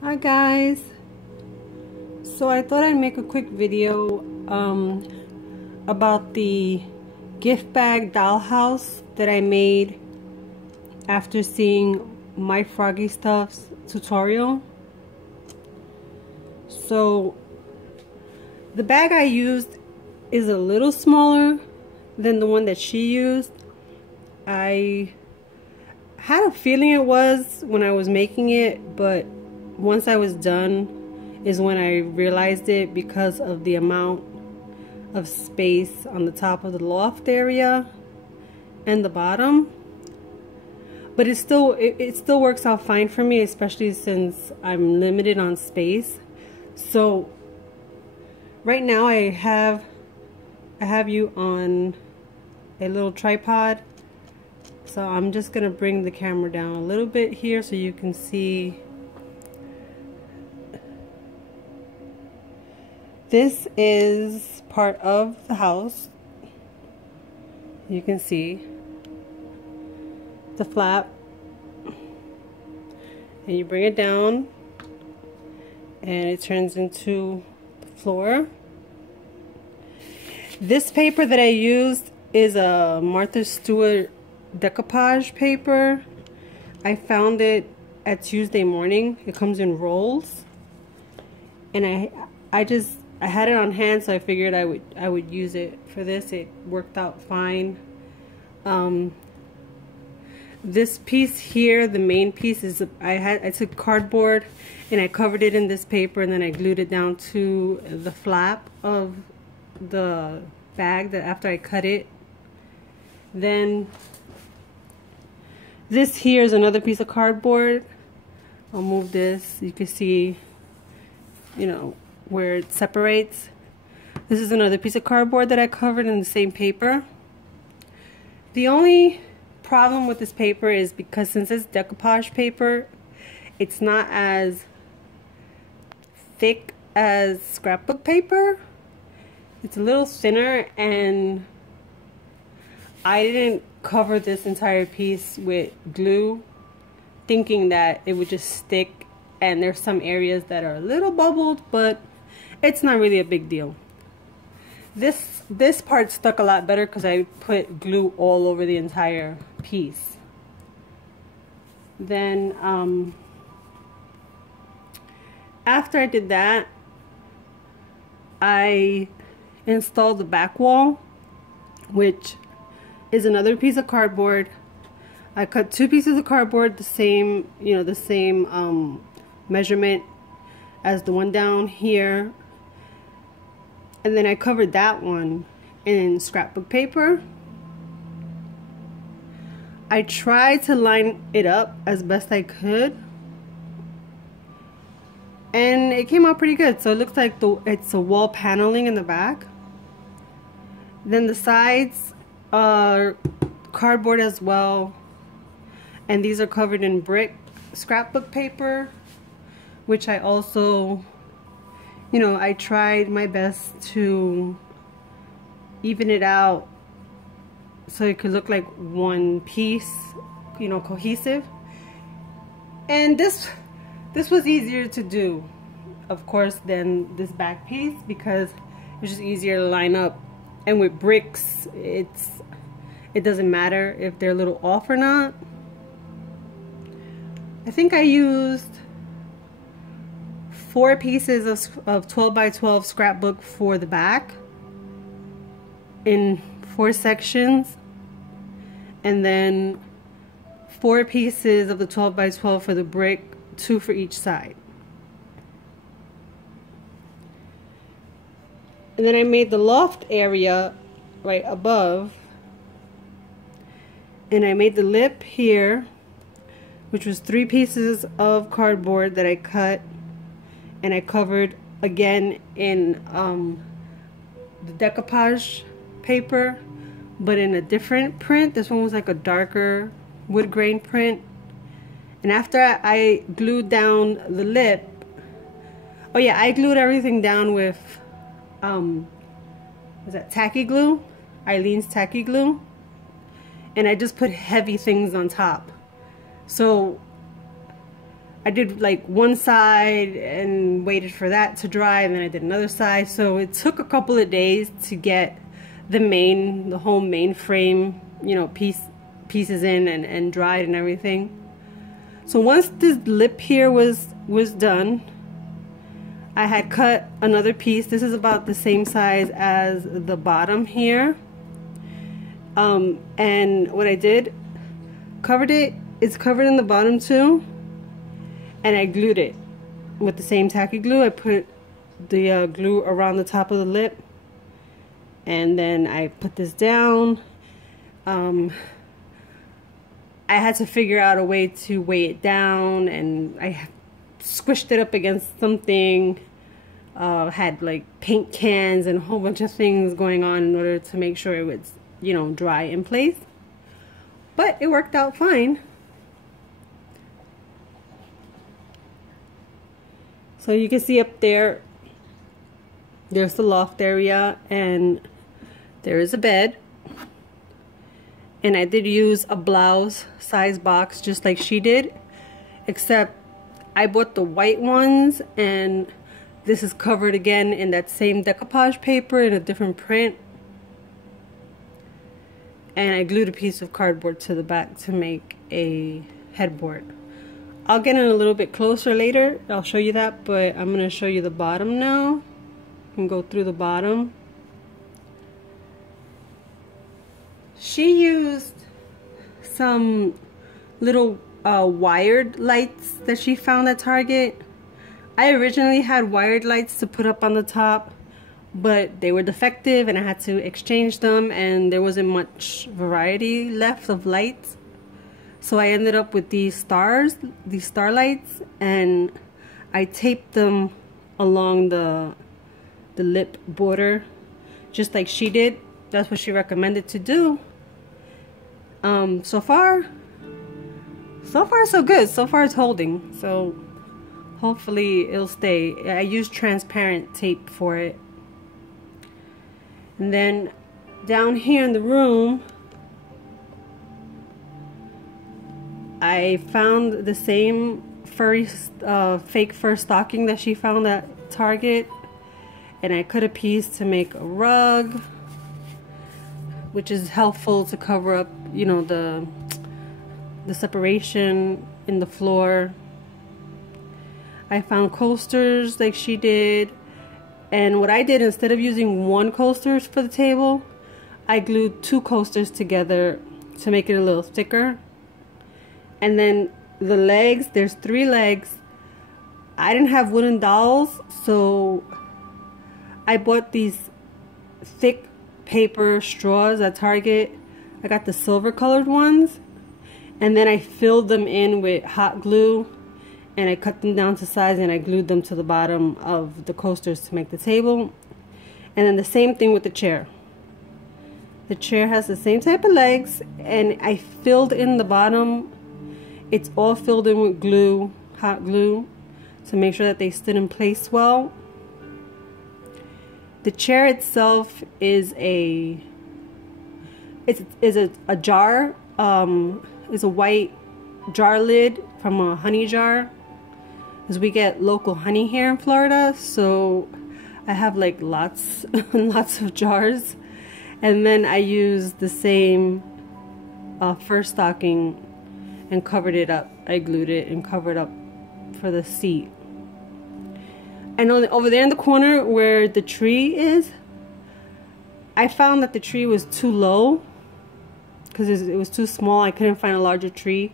Hi guys, so I thought I'd make a quick video about the gift bag dollhouse that I made after seeing MyFroggyStuff's tutorial. So the bag I used is a little smaller than the one that she used. I had a feeling it was when I was making it, but once I was done is when I realized it because of the amount of space on the top of the loft area and the bottom. But it still works out fine for me, especially since I'm limited on space. So right now I have you on a little tripod. So I'm just gonna bring the camera down a little bit here so you can see. This is part of the house. You can see the flap, and you bring it down and it turns into the floor. This paper that I used is a Martha Stewart decoupage paper. I found it at Tuesday Morning. It comes in rolls, and I had it on hand, so I figured I would use it for this. It worked out fine. This piece here, the main piece, is I took cardboard and I covered it in this paper, and then I glued it down to the flap of the bag that after I cut it. Then this here is another piece of cardboard. I'll move this. You can see, you know, where it separates. This is another piece of cardboard that I covered in the same paper. The only problem with this paper is because since it's decoupage paper, it's not as thick as scrapbook paper. It's a little thinner, and I didn't cover this entire piece with glue thinking that it would just stick, and there's some areas that are a little bubbled, but it's not really a big deal. This part stuck a lot better because I put glue all over the entire piece. Then after I did that, I installed the back wall, which is another piece of cardboard. I cut two pieces of cardboard the same, measurement as the one down here, and then I covered that one in scrapbook paper. I tried to line it up as best I could, and it came out pretty good. So it looks like it's a wall paneling in the back. Then the sides are cardboard as well, and these are covered in brick scrapbook paper, which I also, I tried my best to even it out so it could look like one piece, cohesive. And this was easier to do, of course, than this back piece, because it's just easier to line up. And with bricks, it doesn't matter if they're a little off or not. I think I used 4 pieces of 12 by 12 scrapbook for the back in 4 sections, and then 4 pieces of the 12 by 12 for the brick, 2 for each side. And then I made the loft area right above, and I made the lip here, which was 3 pieces of cardboard that I cut and I covered again in the decoupage paper, but in a different print. This one was like a darker wood grain print. And after I glued down the lip, oh yeah, I glued everything down with was that tacky glue, Eileen's tacky glue, and I just put heavy things on top. So I did like one side and waited for that to dry, and then I did another side. So it took a couple of days to get the whole main frame, you know, pieces in and dried and everything. So once this lip here was done, I had cut another piece. This is about the same size as the bottom here. And what I did, it's covered in the bottom too, and I glued it with the same tacky glue. I put the glue around the top of the lip, and then I put this down. I had to figure out a way to weigh it down, and I squished it up against something. Had like paint cans and a whole bunch of things going on in order to make sure it was, you know, dry in place. But it worked out fine. So you can see up there, there's the loft area, and there is a bed. And I did use a blouse size box just like she did, except I bought the white ones, and this is covered again in that same decoupage paper in a different print. And I glued a piece of cardboard to the back to make a headboard. I'll get in a little bit closer later. I'll show you that, but I'm going to show you the bottom now. And go through the bottom. She used some little wired lights that she found at Target. I originally had wired lights to put up on the top, but they were defective and I had to exchange them, and there wasn't much variety left of lights. So I ended up with these starlights, and I taped them along the lip border just like she did. That's what she recommended to do. So far so good. So far it's holding, so hopefully it'll stay. I used transparent tape for it. And then down here in the room, I found the same furry fake fur stocking that she found at Target, and I cut a piece to make a rug, which is helpful to cover up, you know, the separation in the floor. I found coasters like she did, and what I did, instead of using one coaster for the table, I glued two coasters together to make it a little thicker. And then the legs, there's 3 legs. I didn't have wooden dowels, so I bought these thick paper straws at Target. I got the silver colored ones, and then I filled them in with hot glue, and I cut them down to size, and I glued them to the bottom of the coasters to make the table. And then the same thing with the chair. The chair has the same type of legs, and I filled in the bottom. It's all filled in with glue, hot glue, to make sure that they stood in place well. The chair itself is a jar. It's a white jar lid from a honey jar, because we get local honey here in Florida, so I have like lots and lots of jars. And then I used the same fur stocking and covered it up. I glued it and covered up for the seat. And over there in the corner where the tree is, I found that the tree was too low because it was too small. I couldn't find a larger tree.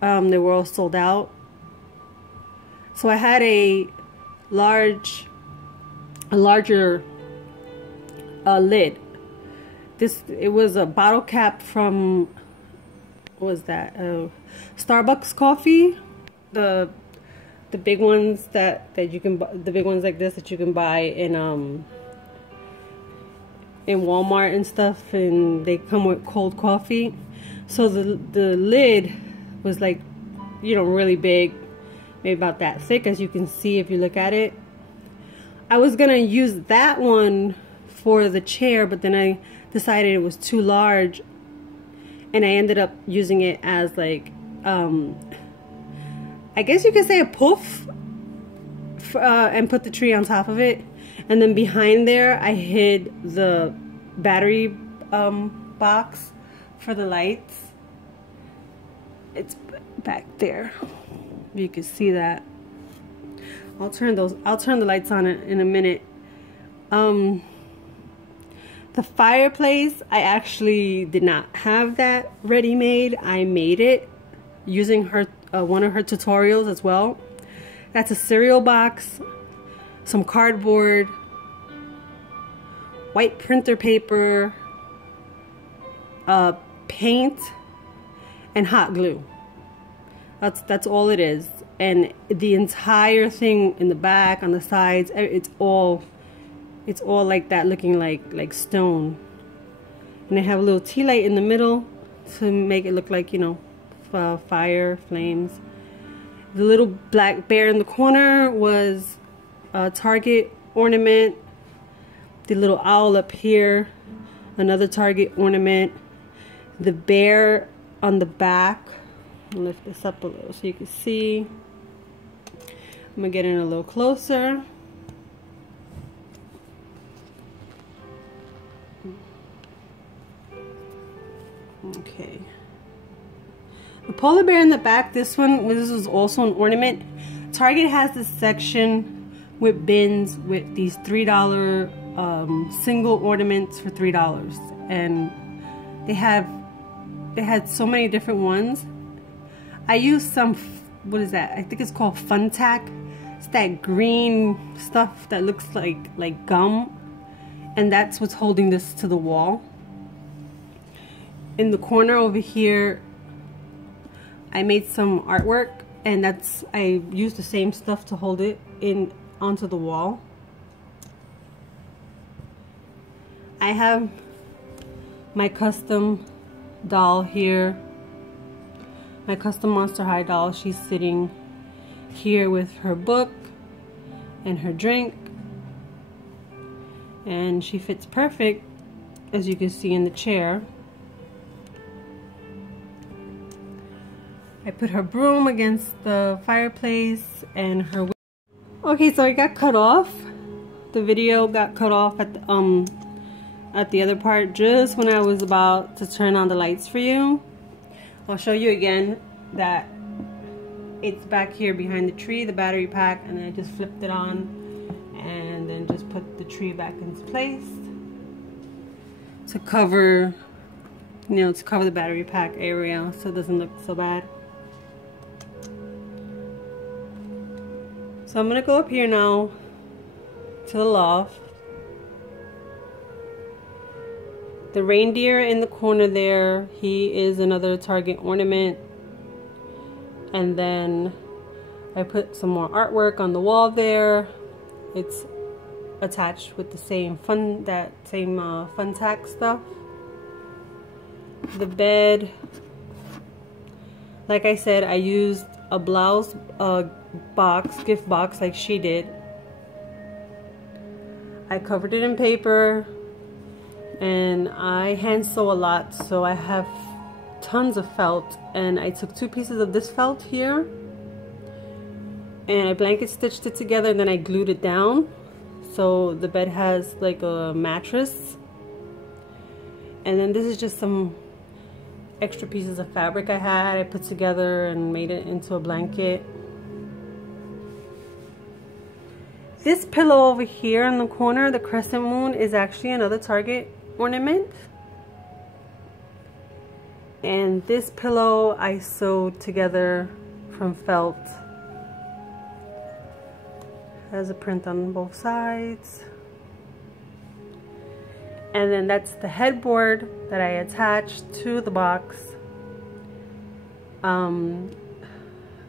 They were all sold out. So I had a larger lid. It was a bottle cap from, what was that? Starbucks coffee. The big ones that you can buy, the big ones like this that you can buy in Walmart and stuff, and they come with cold coffee. So the lid was like, you know, really big, maybe about that thick, as you can see if you look at it. I was gonna use that one for the chair, but then I decided it was too large, and I ended up using it as like I guess you could say a poof, and put the tree on top of it. And then behind there I hid the battery box for the lights. It's back there. You can see that. I'll turn the lights on in a minute. The fireplace, I actually did not have that ready-made. I made it using her one of her tutorials as well. That's a cereal box, some cardboard, white printer paper, paint, and hot glue. That's all it is. And the entire thing in the back, on the sides, it's all like that, looking like stone. And they have a little tea light in the middle to make it look like, you know, fire, flames. The little black bear in the corner was a Target ornament. The little owl up here, another Target ornament. The bear on the back, I'll lift this up a little so you can see. I'm gonna get in a little closer. Okay. The polar bear in the back, this was also an ornament. Target has this section with bins with these $3 single ornaments for $3, and they had so many different ones. I used some, what is that? I think it's called Fun Tack. It's that green stuff that looks like gum, and that's what's holding this to the wall. In the corner over here, I made some artwork, and I used the same stuff to hold it onto the wall. I have my custom doll here, my custom Monster High doll. She's sitting here with her book and her drink, and she fits perfect, as you can see, in the chair. I put her broom against the fireplace and her... Okay, so it got cut off. The video got cut off at the other part, just when I was about to turn on the lights for you. I'll show you again that it's back here behind the tree, the battery pack, and then I just flipped it on and then just put the tree back in place to cover, you know, to cover the battery pack area so it doesn't look so bad. So I'm gonna go up here now to the loft. The reindeer in the corner there, he is another Target ornament. And then I put some more artwork on the wall there. It's attached with the same fun tack stuff. The bed, like I said, I used a blouse gift box like she did. I covered it in paper, and I hand sew a lot, so I have tons of felt, and I took 2 pieces of this felt here and I blanket stitched it together, and then I glued it down so the bed has like a mattress. And then this is just some extra pieces of fabric I had. I put together and made it into a blanket. This pillow over here in the corner, the crescent moon, is actually another Target ornament. And this pillow I sewed together from felt. Has a print on both sides. And then that's the headboard that I attached to the box.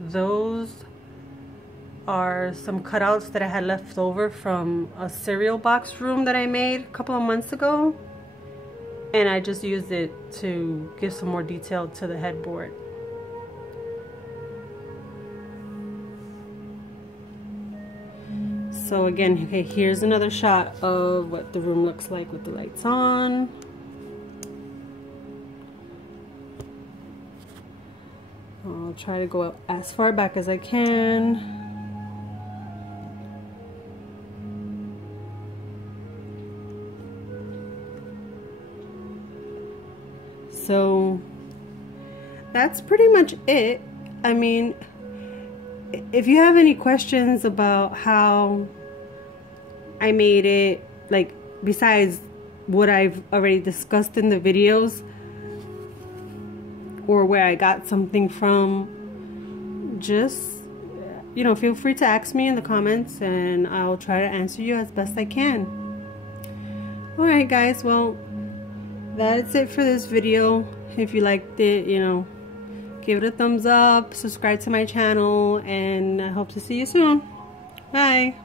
Those are some cutouts that I had left over from a cereal box room that I made a couple of months ago, and I just used it to give some more detail to the headboard. So again, okay, here's another shot of what the room looks like with the lights on. I'll try to go as far back as I can. So that's pretty much it. I mean, if you have any questions about how I made it, like besides what I've already discussed in the videos, or where I got something from, just, you know, feel free to ask me in the comments and I'll try to answer you as best I can. Alright guys, well, that's it for this video. If you liked it, you know, give it a thumbs up, subscribe to my channel, and I hope to see you soon. Bye!